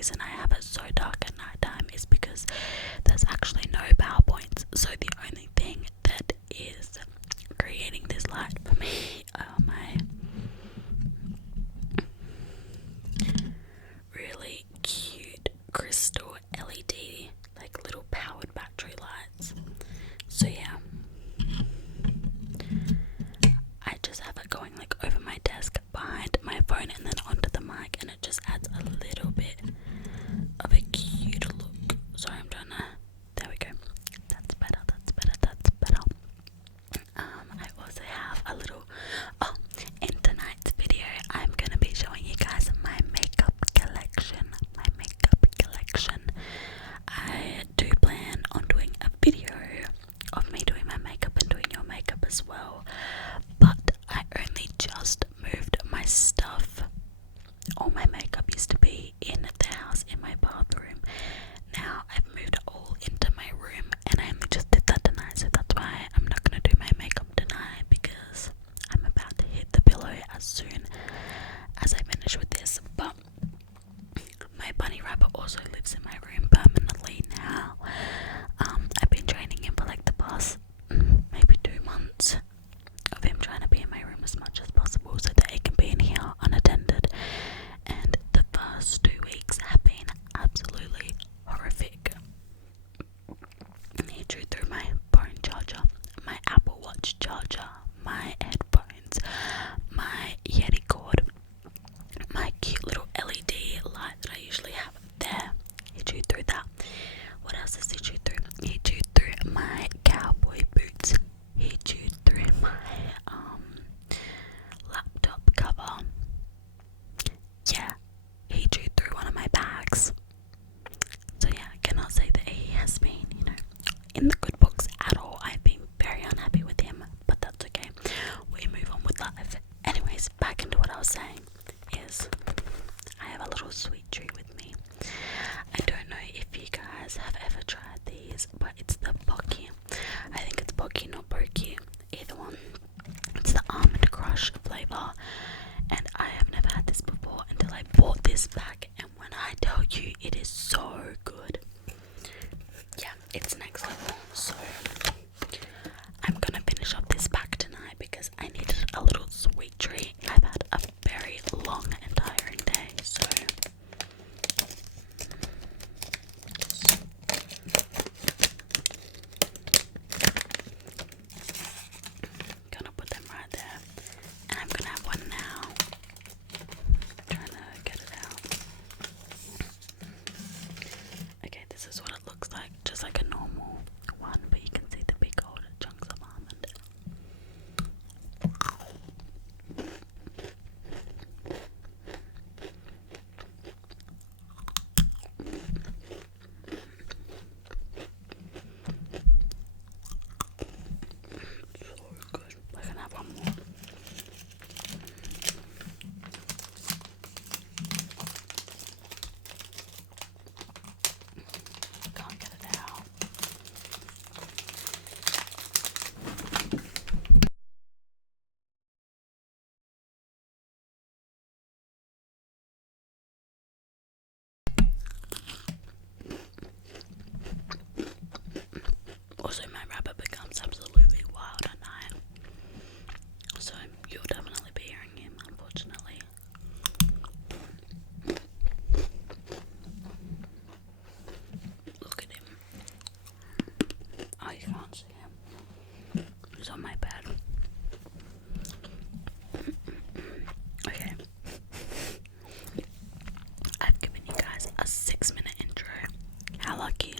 reason I have it so dark at night time is because there's actually no power points, so the only thing that is creating this light for me are my really cute crystal LED, like little powered battery lights. So yeah, I just have it going like over my desk, behind my phone, and then onto the mic, and it just adds a little bit of a cute look. Sorry, I'm trying to, there we go, that's better, that's better, that's better. I also have a little, in tonight's video I'm gonna be showing you guys my makeup collection. I do plan on doing a video of me doing my makeup and doing your makeup as well, but I only just moved my stuff. All my makeup used to be in the house in my bathroom. Now I've moved it all into my room, and I only just did that tonight, so that's why I'm not gonna do my makeup tonight, because I'm about to hit the pillow as soon as I finish with this. But my bunny rabbit also lives in my room permanently now. I've been training him for like the past maybe 2 months of him trying to be in my room as much as possible so that he can be in here unattended, and the first 2 weeks have been absolutely horrific. He drew through my phone charger, my Apple Watch charger, my headphones, my Yeti cord, my cute little LED light that I usually have there. He chewed through that. What else does he chew through? He chewed through my cowboy boots. He chewed through my laptop cover. Yeah, he chewed through one of my bags. So yeah, I cannot say that he has been, in the good books at all. I've been very unhappy with him, but that's okay. We move on with life. Anyways, back into what I was saying is I have a little sweet treat with me. I don't know if you guys have ever tried these, but it's the Pocky. I think it's Pocky, not Pokey, either one. It's the Almond Crush flavor, and I have never had this before until I bought this pack, and when I tell you, it is so good. Yeah, it's next level. So I'm gonna finish up this pack tonight because I needed a little sweet treat. I've had a very long and tiring day, so gonna put them right there, and I'm gonna have one now. Trying to get it out. Okay, this is what it looks like, just like a normal one, but you can see the big old chunks of almond. So good. We're gonna have one more. Can't get it out. Also, my rabbit becomes absolutely wild at night, so you'll definitely be hearing him, unfortunately. Look at him. Oh, you can't see him. He's on my bed. Okay. I've given you guys a 6-minute intro. How lucky.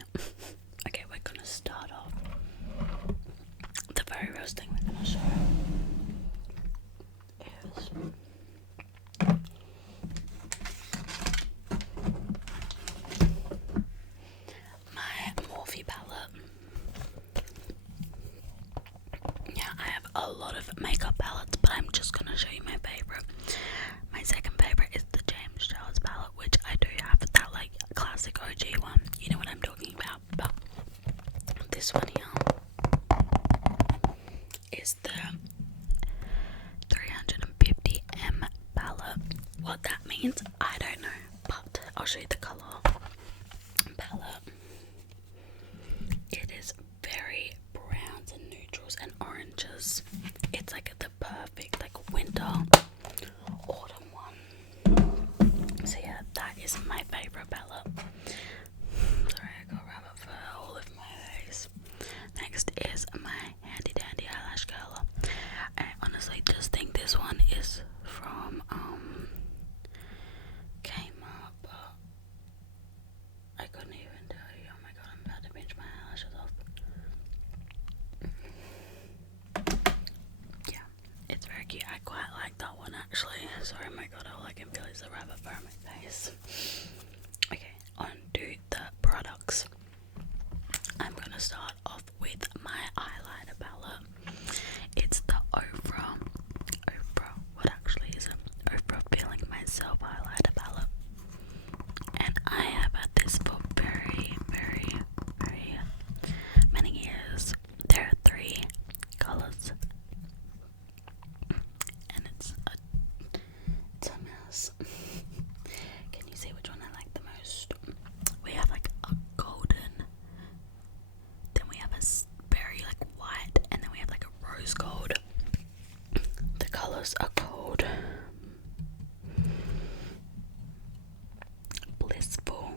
Okay, we're gonna start off. The very first thing we're gonna show is my Morphe palette. Yeah, I have a lot of makeup palettes, but I'm just gonna show you my favorite. My second favorite is the James Charles palette, which I do have that like classic OG one. You know what I'm talking about. But this one here is the 350M palette. What that means, I don't know, but I'll show you the colour palette. It is very browns and neutrals and oranges. It's like the perfect like winter autumn one. So yeah, that is my favourite palette. Sorry, I got rabbit fur all over my face. Next is my handy dandy eyelash curler. I honestly just think this one is from Kmart, but I couldn't even tell you. Oh my god, I'm about to pinch my eyelashes off. Yeah, it's very cute. I quite like that one actually. Sorry, my god, all I can feel is the rabbit fur on my face. Okay, on to the products. I'm gonna start off with my eyeliner palette. It's the what actually is it? Ofra Feeling Myself highlighter palette. And I have had this for very, very, very many years. There are 3 colours. And it's a mess. Can you see which one I like the most? We have like a golden, then we have a very like white, and then we have like a rose gold. The colours are called Blissful,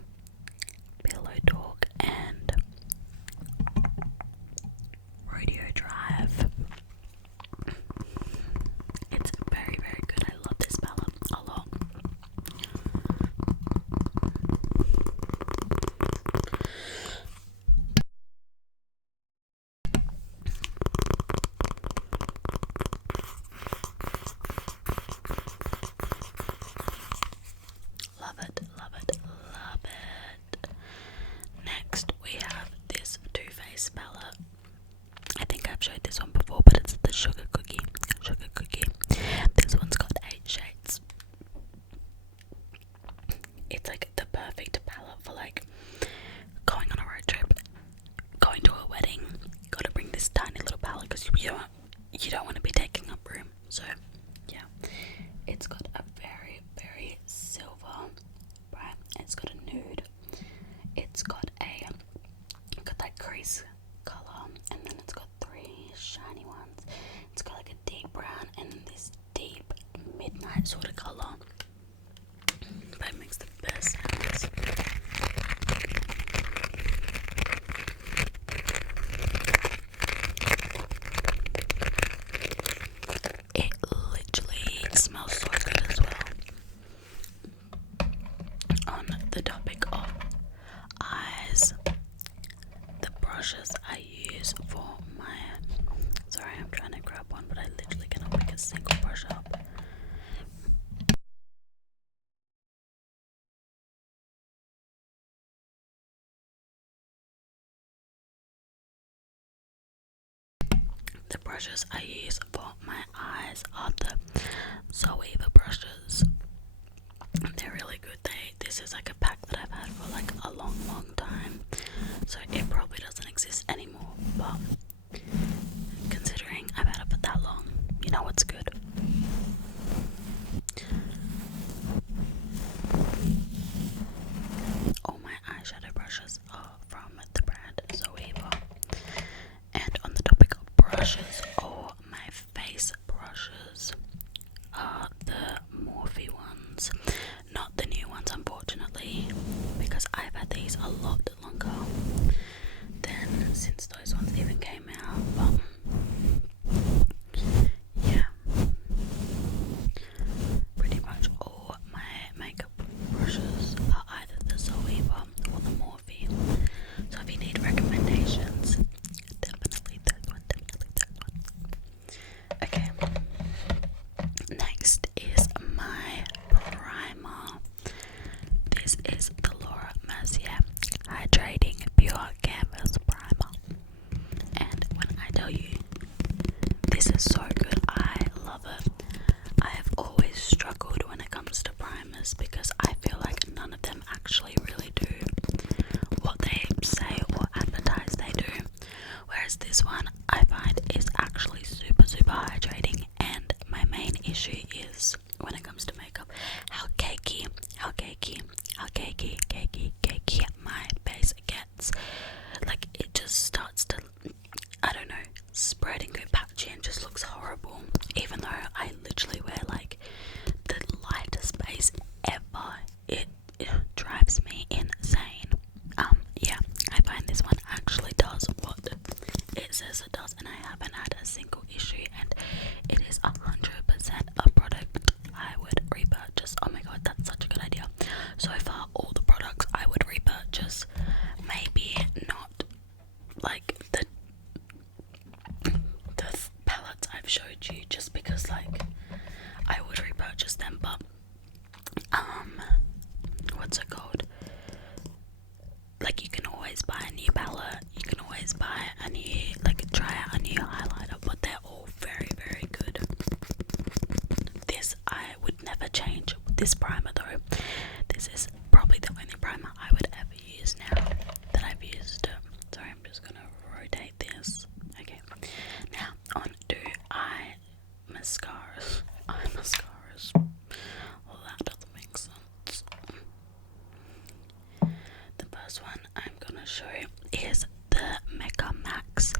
Pillow Talk, and Rodeo Drive. It's very, very good. I love this palette a lot. Love it, love it, love it. Next we have this Too Faced palette. I think I've showed this one before, but it's the Sugar Cookie. Sugar Cookie. This one's got 8 shades. It's like the perfect palette for like going on a road trip, going to a wedding. Gotta bring this tiny little palette because you don't want to be taking up room. So yeah, it's got a very, very silver bright. It's got a nude. It's got that crease color, and then it's got 3 shiny ones. It's got like a deep brown and this deep midnight sort of color. But it makes the best sounds. It literally smells so good as well. On the topic of eyes, the brushes I use for my, sorry, I'm trying to grab one, but I literally cannot pick a single brush up. The brushes I use for my eyes are the Zoeva brushes. They're really good. This is like a pack that I've had for like a long, long time. So it probably doesn't exist anymore. But considering I've had it for that long, you know it's good. All my eyeshadow brushes are from the brand Zoeva. And on the topic of brushes, all my face brushes are the Morphe ones. Not the new ones, unfortunately, because I've had these a lot longer than since those ones even came out. But yeah, pretty much all my makeup brushes are either the Zoeva or the Morphe. So if you need recommendations, definitely that one, Okay, next is my primer. This is the Laura Mercier Hydrating Pure Canvas Primer. And when I tell you this is so good, I love it. I have always struggled when it comes to primers because I feel like none of them actually really do what they say or advertise they do. Whereas this one I find is actually super, super hydrating. And my main issue is when it comes to makeup, how cakey what's it called? Like, you can always buy a new palette, you can always buy a new, like, try out a new highlighter, but they're all very, very good. This I would never change. This primer though, this is probably the only primer I would ever use now that I've used it. Sorry, I'm just gonna rotate this. Okay, now on to eye mascaras. Eye mascaras. Well, that doesn't make sense. The first one I'm gonna show you is the Mecca Max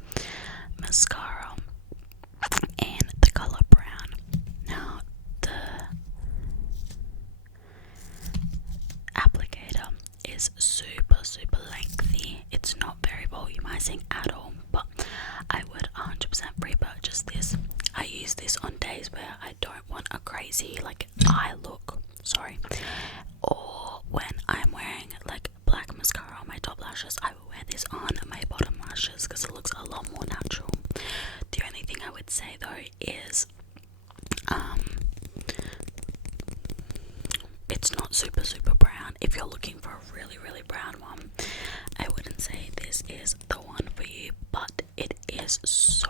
mascara in the color brown. Now the applicator is super lengthy. It's not very volumizing at all, but I would 100% repurchase this. I use this on days where I don't want a crazy like eye look, or when I'm wearing like black mascara on my top lashes, I will wear this on my bottom lashes because it looks a lot more natural. The only thing I would say though is it's not super brown. If you're looking for a really brown one, I wouldn't say this is the one for you, but it is so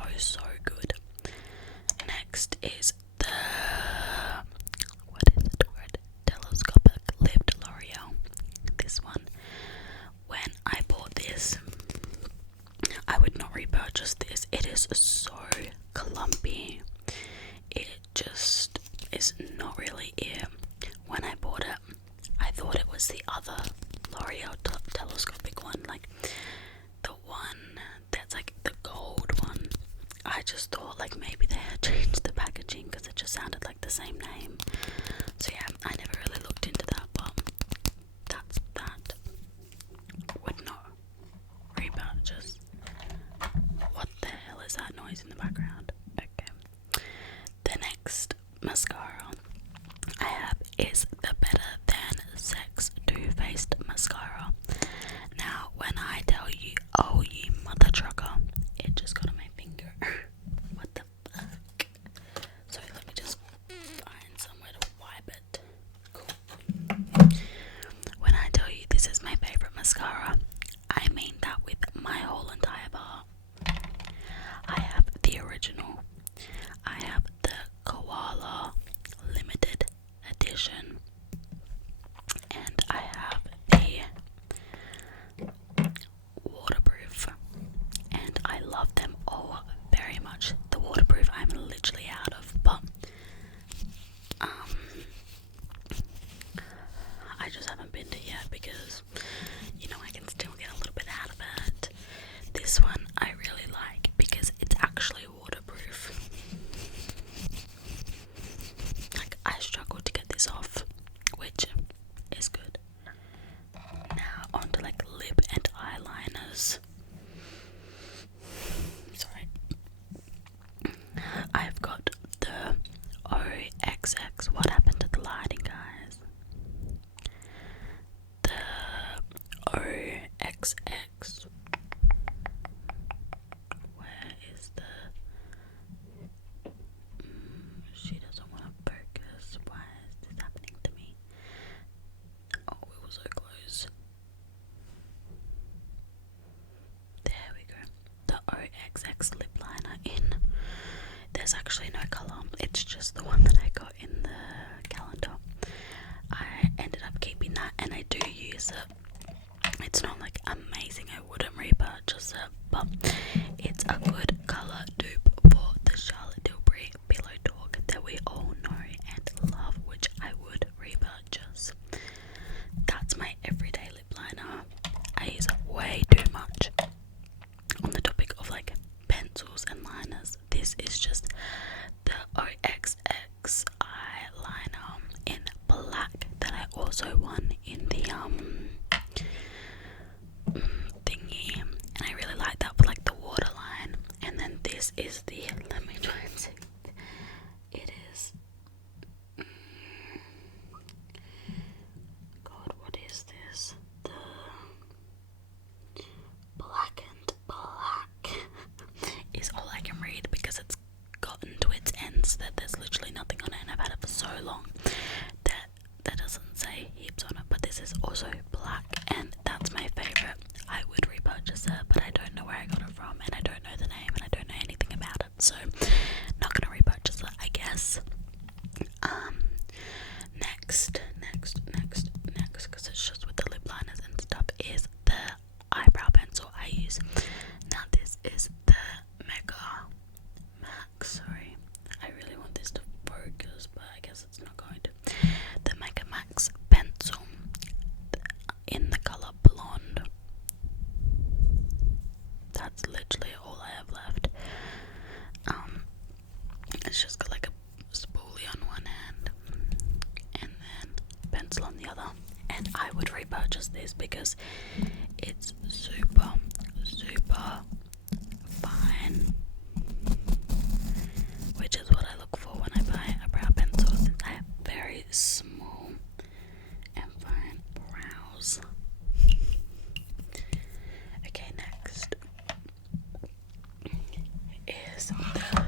good. Next is the telescopic lipped L'Oreal. This one, when I bought this, I would not repurchase this. It is so clumpy. It just is not really it. When I bought it, I thought it was the other L'Oreal telescopic one, like the one that's like the gold one. I just thought like maybe they had changed the packaging because it just sounded like the same name. So yeah, I never really looked into that, but that's that. Would not repurchase. What the hell is that noise in the background? Okay. The next mascara I have is the Better Than Sex Too Faced mascara. Now, when I tell you, oh you mother trucker, it just got on my finger. What the fuck? Sorry, let me just find somewhere to wipe it. Cool. When I tell you this is my favorite mascara, I mean that with my whole entire heart. I have the original. I have the Koala limited edition, and I have the waterproof, and I love them all very much. The waterproof I'm literally out of, but I just haven't been to yet because I can still get a little bit out of it. This one I really like because it's actually waterproof. Like, I struggled to get this off, which is good. Now on to like lip and eyeliners. Sorry. I've got the OXX. What happened to the lighting, guys? The OXX. Where is the... she doesn't want to focus. Why is this happening to me? Oh, it was so close. There we go. The OXX lip liner in. There's actually no colour. It's just the one that I got in the calendar. I ended up keeping that, and I do use it. It's not like amazing. I wouldn't repurchase it, but it's a good colour dupe for the Charlotte Tilbury Pillow Talk that we all know and love, which I would repurchase. That's my everyday lip liner. I use it way too much. On the topic of like pencils and liners, this is just the OXX eyeliner in black that I also won in the thingy, and I really like that for like the waterline. And then this is the, let me try and see, it is, God, what is this? The Blackened Black is all I can read because it's gotten to its ends that there's literally nothing on it, and I've had it for so long that doesn't say heaps on it. But this is also together, and I would repurchase this because it's super fine, which is what I look for when I buy a brow pencil, since I have very small and fine brows. Okay, next is the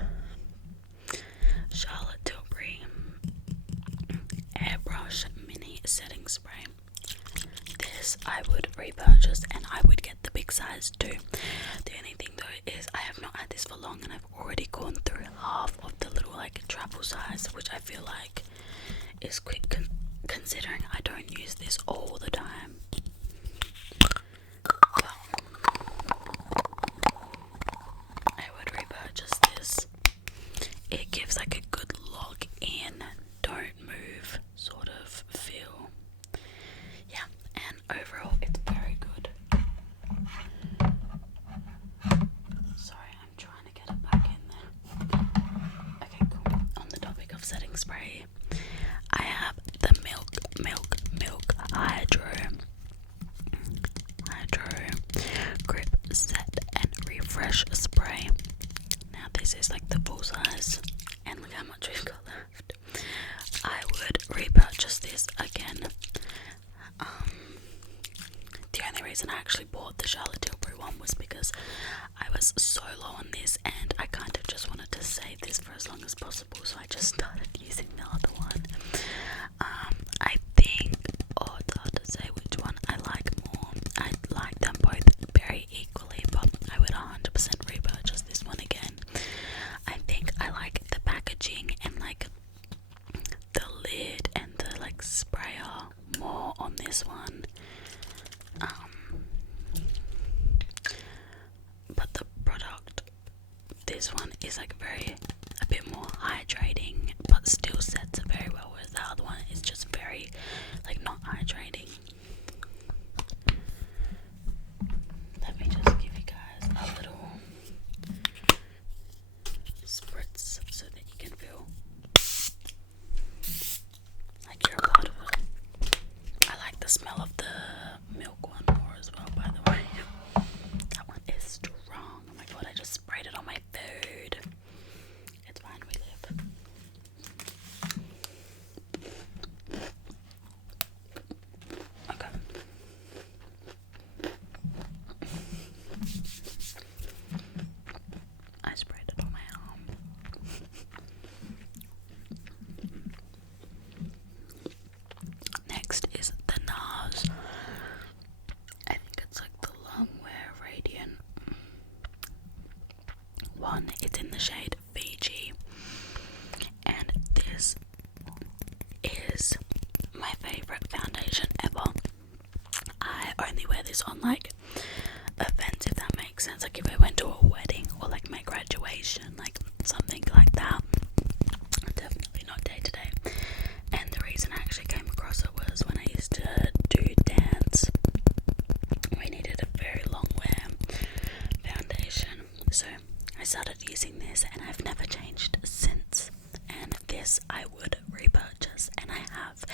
Charlotte Tilbury Airbrush Mini Setting Spray. This I would repurchase, and I would get the big size too. The only thing though is I have not had this for long, and I've already gone through half of the little like travel size, which I feel like is quick considering I don't use this all the time. But I would repurchase this. It gives like a good lock in, don't move sort of feel. Yeah, and overall it's very good. Sorry, I'm trying to get it back in there. Okay, cool. On the topic of setting spray, I have the Milk Hydro Grip Set and Refresh Spray. Now this is like the full size, and look how much we've got left. I would repurchase this again. The only reason I actually bought the Charlotte Tilbury one was because I was so low on this, and I kind of just wanted to save this for as long as possible, so I just started using the other one. I think, it's hard to say which one I like more. I like them both very equally, but I would 100% repurchase this one again. I think I like the packaging and like the lid and the like sprayer more on this one. But the product, this one is like a bit more hydrating, but still sets it very well, whereas the other one is just very like not hydrating. Let me just give you guys a little spritz so that you can feel like you're a part of it. I like the smell of the milk one more as well, by the way. That one is strong. Oh my god, I just sprayed it on my food. It's fine, we live. Okay. I sprayed it on my arm. Next is the NARS. I think it's like the Longwear Radiant one. It's in the shade Fiji, and this is my favourite foundation ever. I only wear this on like events, if that makes sense, like if I went to a wedding or like my graduation, like something like that. Definitely not day to day. And the reason I actually came across it was when I used to do dance, we needed a very long wear foundation, so I started using this, and I've never changed since. And this I would repurchase, and I have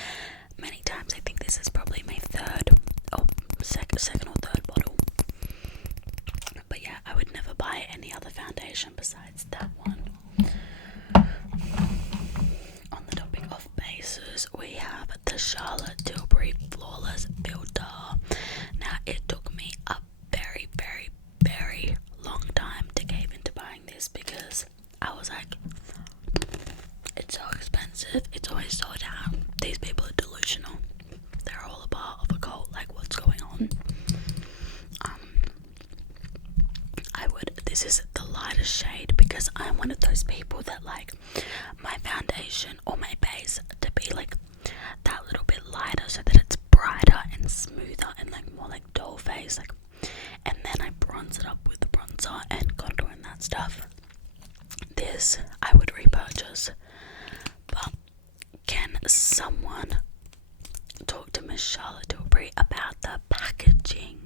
many times. I think this is probably my second or third bottle. But yeah, I would never buy any other foundation besides that one. On the topic of bases, we have the Charlotte Tilbury Flawless Filter. Now, it took me a very long time to cave into buying this, because I was like, it's so expensive, it's always sold out, these people are delusional, they're all a part of a cult, like what's going on? This is the lightest shade, because I'm one of those people that like my foundation or my base to be like that little bit lighter, so that it's brighter and smoother and like more like doll face, like, and then I bronze it up with the bronzer and contour and that stuff. This I would repurchase, but can someone talk to Miss Charlotte Tilbury about the packaging?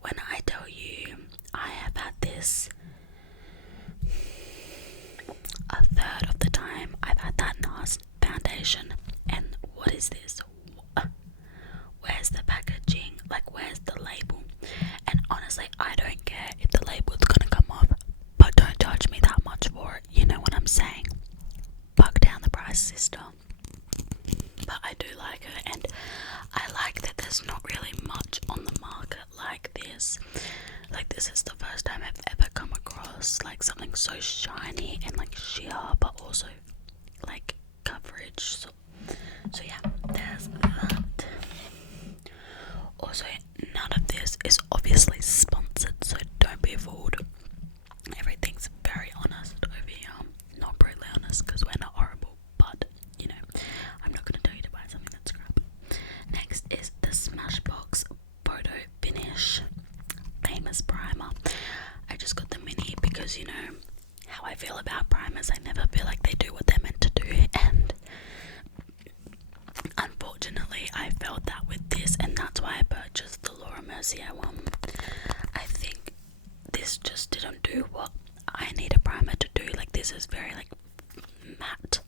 When I tell you, I have had this a third of the time I've had that NARS foundation, and what is this? this. Like, this is the first time I've ever come across like something so shiny and like sheer, but also like coverage. So yeah, there's that. Also, none of this is obviously sponsored, so don't be fooled. Everything's very honest over here. Not brutally honest, because we're not horrible, but you know, I'm not going to tell you to buy something that's crap. Next is the Smashbox Photo Finish Famous Primer. I just got the mini because, you know, how I feel about primers. I never feel like they do what they're meant to do, and unfortunately I felt that with this, and that's why I purchased the Laura Mercier one. I think this just didn't do what I need a primer to do. Like, this is very like matte,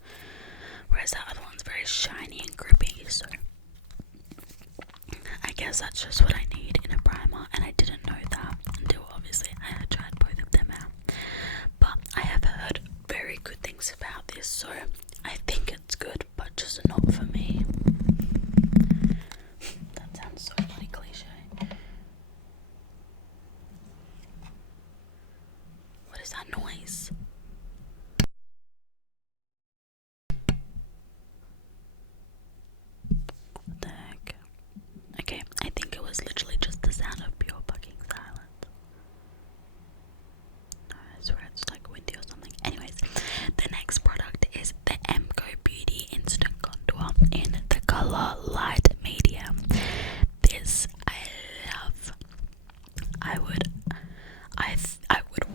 whereas that other one's very shiny and grippy, so I guess that's just what I need in a primer, and I didn't know that until obviously I had tried both of them out. But I have heard very good things about this, so I think it's good, but just not for me. That sounds so bloody cliche. What is that noise? What the heck? Okay, I think it was literally just the sound of pure fucking silence. No, I swear it's like windy or something. Anyways, the next product is the Emco Beauty Instant Contour in the color Light Medium. This I love. I would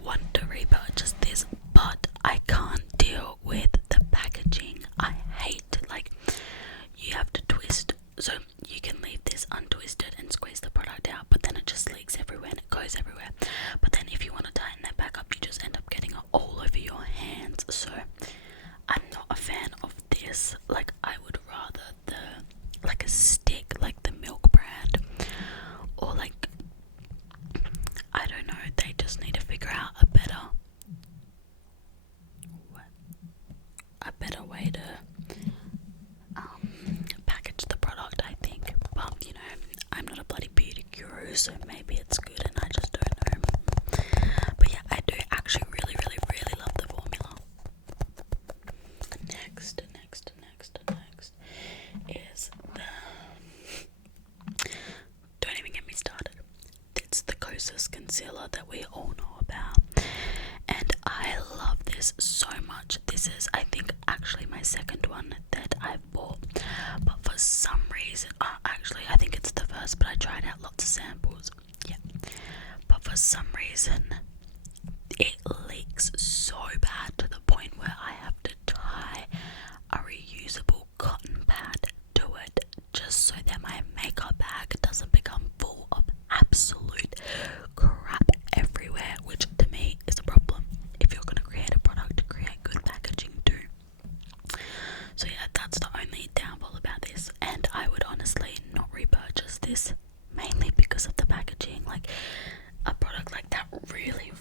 want to repurchase this, but I can't deal with the packaging. I hate, like, you have to twist, so you can leave this untwisted and squeeze the product out, but then it just leaks everywhere and it goes everywhere. But then if you want to tighten it back up, you just end up getting it all over your hands. So I'm not a fan of this. Like, I would rather like a stick, like the Milk brand, or like, I don't know, they just need to figure out a better way to package the product, I think. But you know, I'm not a bloody beauty guru, so maybe it's good and I just don't know. But yeah, I do actually really love the formula. Next is the, don't even get me started, it's the Kosas concealer that we all know about, and I love this so much. This is, I think, actually my second one that I've bought, but for some reason, actually I think it's the first, but I tried out lots of samples, yeah, but for some reason it leaks so bad to the point where I have to tie a reusable cotton pad to it just so that my makeup bag doesn't become full of absolute crap everywhere, which to me is a problem. If you're going to create a product, create good packaging too. So yeah, that's the only downfall about this, and I would honestly not repurchase this, mainly because of the packaging. Like, a product like that really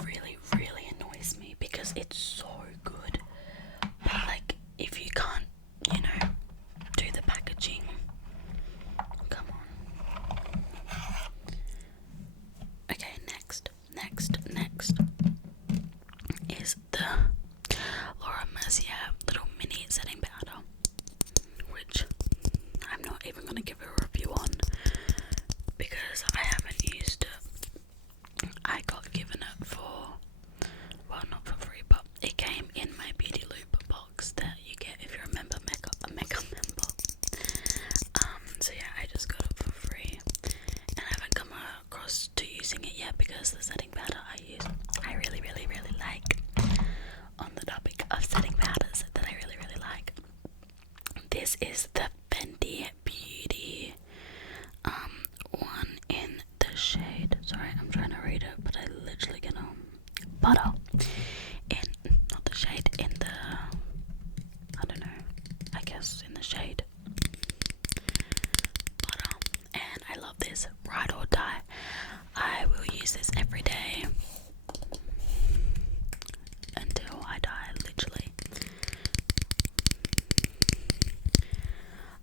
annoys me because it's so good, but like, if you can't, you know, do the packaging, come on. Okay, next is the Laura Mercier little mini setting powder, which I'm not even going to give a review on because I haven't used it. I got given it for, well, not for free, but it came in my Beauty Loop box that you get if you're a member, a makeup member. So yeah, I just got it for free, and I haven't come across to using it yet because the setting powder I use, I really like. On the topic of setting powders that I really like, this is the Fenty Beauty one in the shade, sorry, I'm trying to read it, but I literally get butter in, not the shade, in the, I don't know, I guess in the shade butter, and I love this. Ride or die, I will use this every day until I die, literally.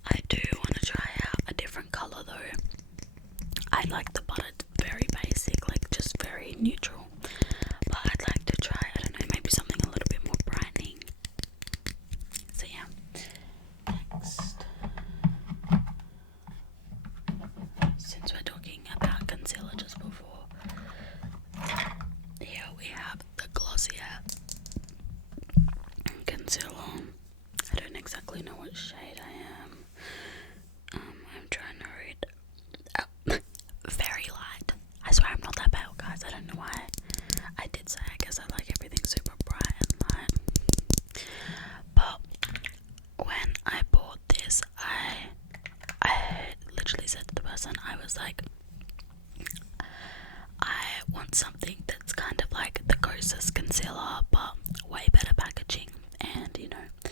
I do want to try out a different colour though. I like the butter very basic, since we're talking about concealer just before, here we have the Glossier concealer. I don't exactly know what shade I am. I'm trying to read. Oh, very light. I swear I'm not that pale, guys. I don't know why. I did say I guess I like everything super bright and light. But when I bought this, I literally said to the person, I was like, I want something that's kind of like the Kosas concealer, but way better packaging. And you know,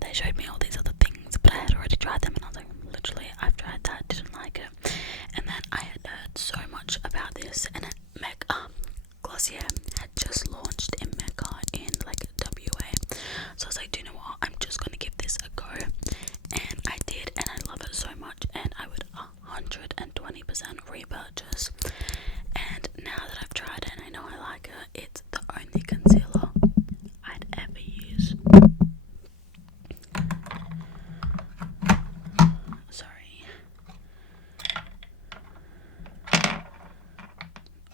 they showed me all these other things, but I had already tried them, and I was like, literally, I've tried that, didn't like it. And then I had heard so much about this, and Glossier had just launched in Mecca in like WA. So I was like, do you know what? I'm just gonna give this a go, and I did, and I love it so much, and I would 120% repurchase. And now that I've tried it and I know I like it, it's the only concealer I'd ever use. Sorry.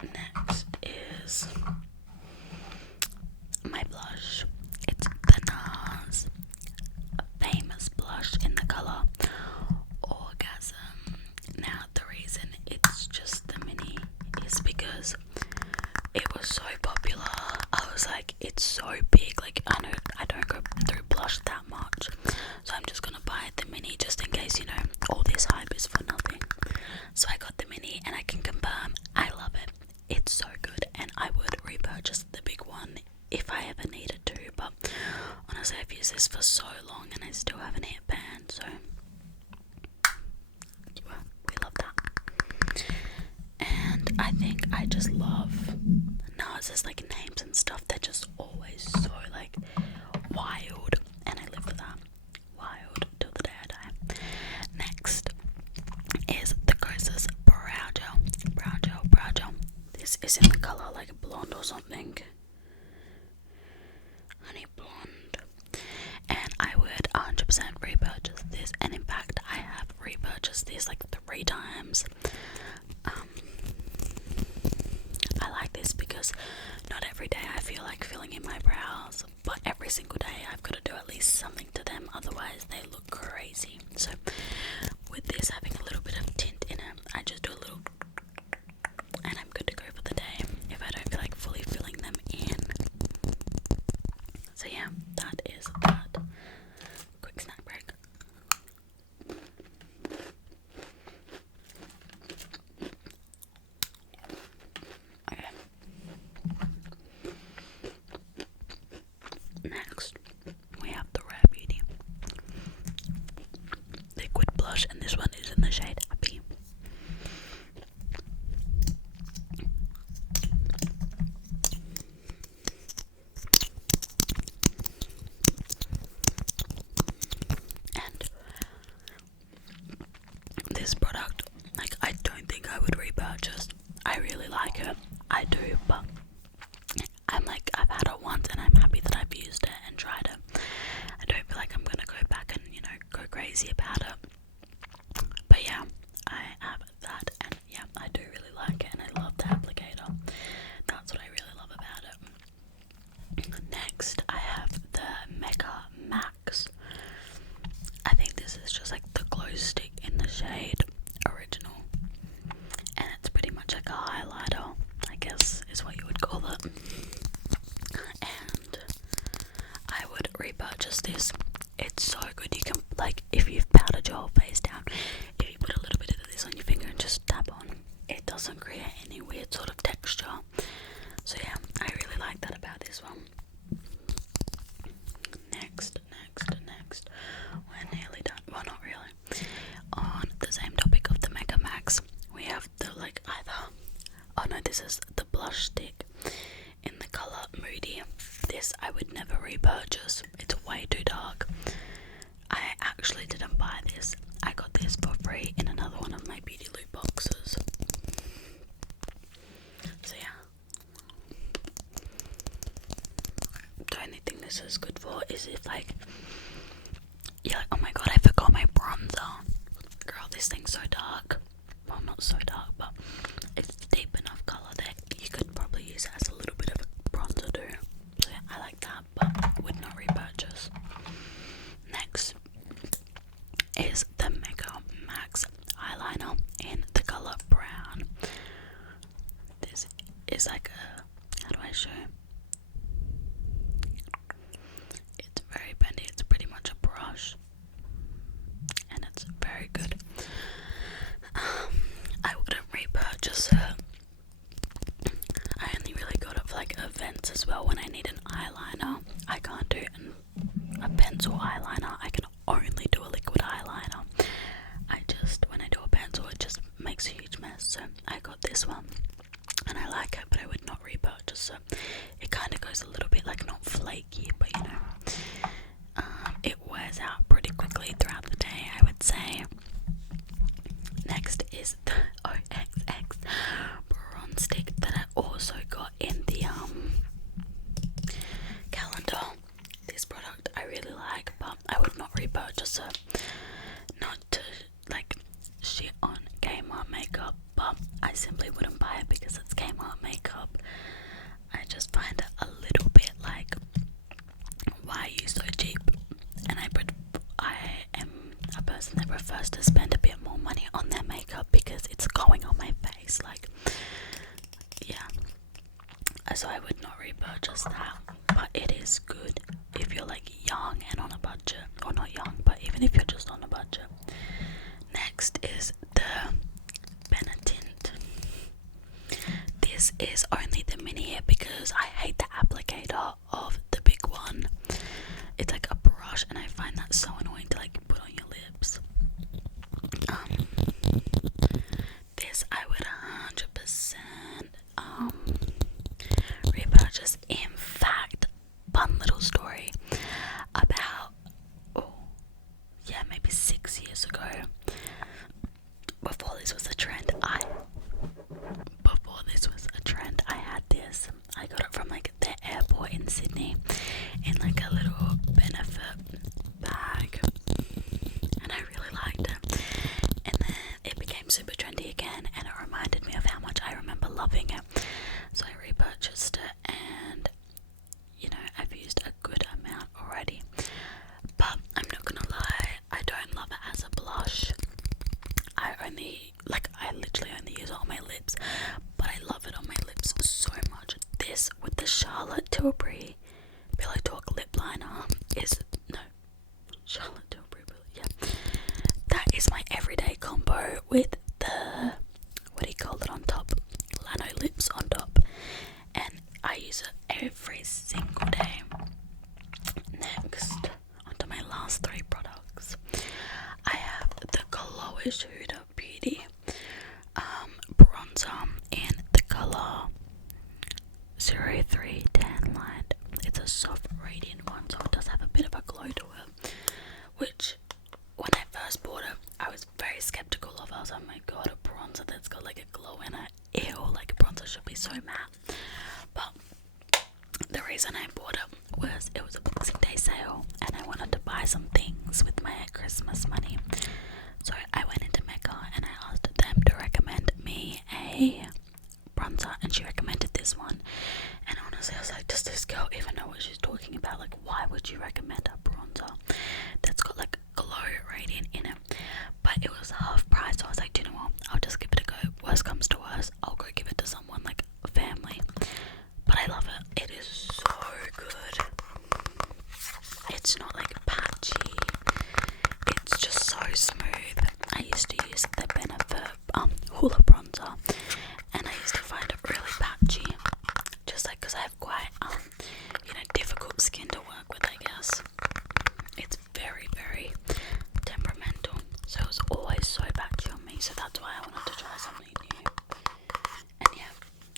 Next is my blush. It's the NARS famous blush in the colour Orgasm. Now the reason it's just the mini is because it was so popular. I was like, it's so big, like I know I don't go through blush that much, so I'm just gonna buy the mini just in case, you know, all this hype is for nothing. So I got the mini, and I can confirm I love it. It's so good, and I would repurchase the big one if I ever needed to, but honestly I've used this for so long and I still haven't hit pan, so well, we love that. And I think I just love NARS's like names and stuff. They're just always so like wild, and I live for that. Wild till the day I die. Next is the Kosas brow gel. Brow gel. This is in the colour like blonde or something. Honey blonde. And I would 100% repurchase this, and in fact I have repurchased this like 3 times. I like this because not every day I feel like filling in my brows, but every single day I've got to do at least something to them, otherwise they look crazy. So with this having a little bit of tint in it, I just do a little and I'm good to go for the day if I don't feel like fully filling them in. So yeah, that is that. Quick snack break. Okay. Next, we have the Rare Beauty liquid blush, and this one is in the shade Happy. And this product, like, I don't think I would repurchase. I really like it. I do, but I'm like, I've had it once and I'm happy that I've used it and tried it. I don't feel like I'm gonna go back and, you know, go crazy about it. But yeah, I have that, and yeah, I do really like it, and I love the applicator. That's what I really love about it. Next, I have the Mega Max. I think this is just like the glow stick in the shade Original, and it's pretty much like a highlighter, I guess is what you would call it. And I would repurchase this. It's so good. You can, like, if you've powdered your whole face down, if you put a little bit of this on your finger and just tap on, it doesn't create any weird sort of texture. So yeah, I really like that about this one. Next. We're nearly done. Well, not really. On the same topic of the Mega Max, we have the this is the blush stick in the colour Moody. This I would never repurchase. It's way too dark. I actually didn't buy this. I got this for free in another one of my Beauty Loop boxes. So yeah. The only thing this is good for is if, like, you're like, oh my god, I forgot my bronzer. Girl, this thing's so dark. Well, not not so dark, but it's deep enough colour that you could probably use it as a little bit of a bronzer too. So yeah, I like that, but would not repurchase. Next is the Mega Max eyeliner in the colour brown. This is like a, how do I show? It's very bendy, it's pretty much a brush, and it's very good. I wouldn't repurchase it. I only really got it for like events as well when I need an eyeliner. I can't do a pencil eyeliner, I can only do a liquid eyeliner. When I do a pencil, it just makes a huge mess, so I got this one and I like it, but I would not repurchase it. It kind of goes a little bit like not flaky, but you know, it wears out pretty quickly throughout the day, I would say. Next is the OXX bronze stick that I also got in the calendar. This product I really like, but I would not repurchase it. Not to like shit on Kmart makeup, but I simply wouldn't buy it because it's Kmart makeup. I just find it a little bit like, why are you so cheap? And I am a person that prefers to spend a bit more money on their makeup because it's going on my face, like, yeah. So I would not repurchase that, but it is good if you're like young and on a budget, or not young, but even if you're just on a budget. Next is the tint. This is only the mini here because I hate the applicator of the big one. It's like a brush and I find that so annoying to like put on your lips. This I would 100% repurchase. In fact, fun little story about, maybe 6 years ago, before this was a trend, I had this. I got it from like the airport in Sydney in like a little benefit bag, and I really liked it. And then it became super trendy again, and it reminded me of how much I remember loving it. So I repurchased it, and you know, I've used a good amount already. But I'm not gonna lie, I don't love it as a blush. I literally only use it on my lips, but I love it on my lips so much. This with the Charlotte Tilbury Pillow Talk lip liner Charlotte Tilbury, yeah. That is my everyday combo with the, what do you call it on top? Lano lips on top. And I use it every single day. Next, onto my last three products. I have the Glowish Huda Beauty bronzer in the colour 03 Tan Light. It's a soft radiant one, so it does have a bit of a glow to it, which when I first bought it I was very skeptical of. I was like, oh my god, a bronzer that's got like a glow in it, ew, like a bronzer should be so matte. But the reason I bought it was it was a Boxing Day sale and I wanted to buy some things with my Christmas money. So I went into Mecca and I asked them to recommend me a bronzer, and she recommended this one. And honestly, I was like, does this girl even know what she's talking about? Like, why would you recommend a bronzer that's got like glow radiant in it? But it was half price, so I was like, do you know what? I'll just give it a go. Worst comes to worst, I'll go give it to someone like family. But I love it. It is so good. It's not like patchy. It's just so smooth. I used to use the Benefit Hula bronzer, and I used to find it really patchy. Just like because I have quite difficult skin to work with, I guess. It's very, very temperamental, so it was always so patchy on me. So that's why I wanted to try something new. And yeah,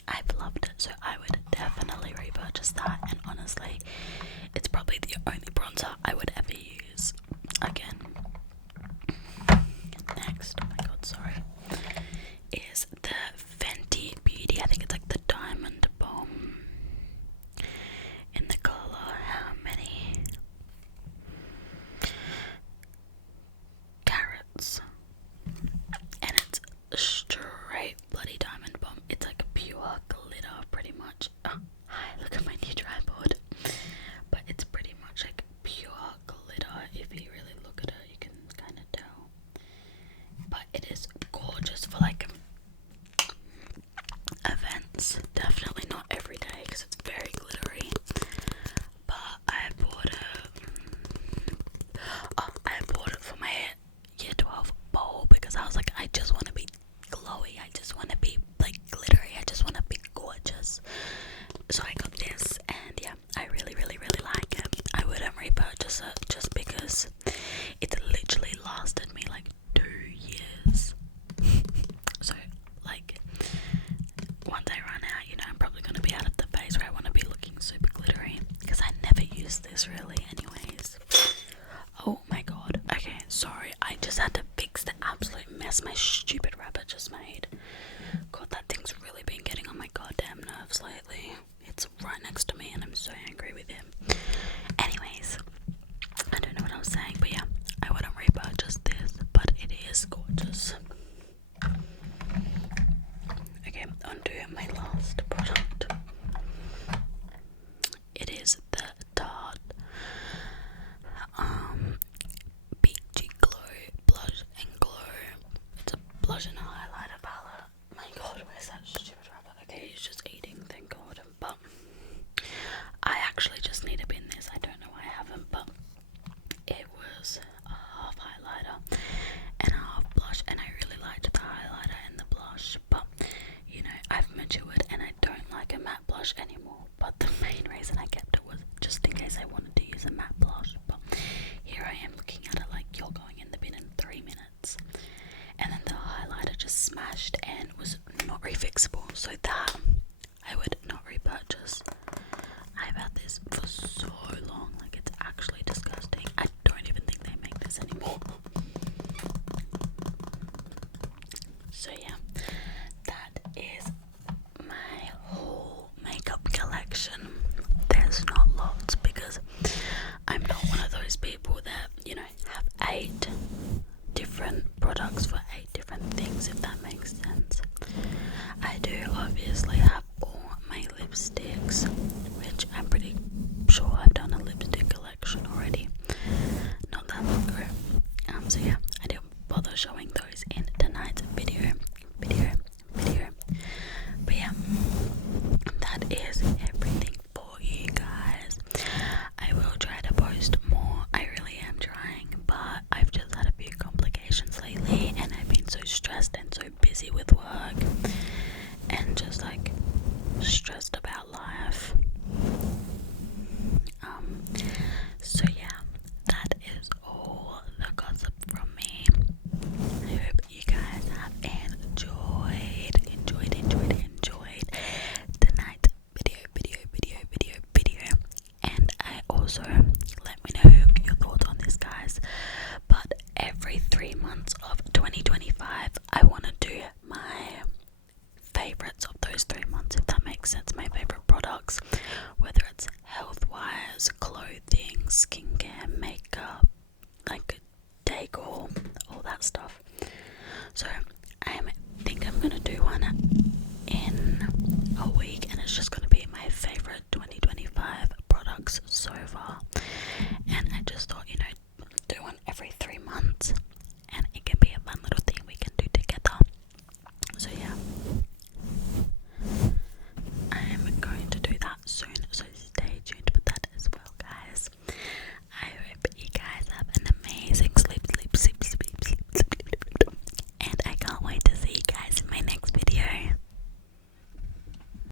I've loved it, so I would definitely repurchase that. And honestly, it's probably the only bronzer I would ever use again. Next, oh my god, sorry, is the Fenty Beauty. I think it's like the Diamond Bomb in the colour, how many? Carrots. And it's strawberry. I just made. God, that thing's really been getting on my goddamn nerves lately. It's right next to me and I'm so angry with him. Anyways, I don't know what I was saying, but yeah, I wouldn't repurchase this, but it is gorgeous. Okay, on to my last product. It is the Tarte Peachy Glow Blush and Glow. It's a blush and highlighter palette. My god, where's that stupid rabbit? Okay, he's just eating, thank god. But I actually just need to bin this. I don't know why I haven't, but it was a half highlighter and a half blush, and I really liked the highlighter and the blush, but you know, I've matured and I don't like a matte blush anymore. But the main reason I kept it was just in case I wanted to use a matte blush. But here I am looking at it like you're going in the bin in 3 minutes, and then the highlighter just smashed and was not refixable, so that I would not repurchase. I've had this for so long, like it's actually disgusting. I don't even think they make this anymore. So yeah,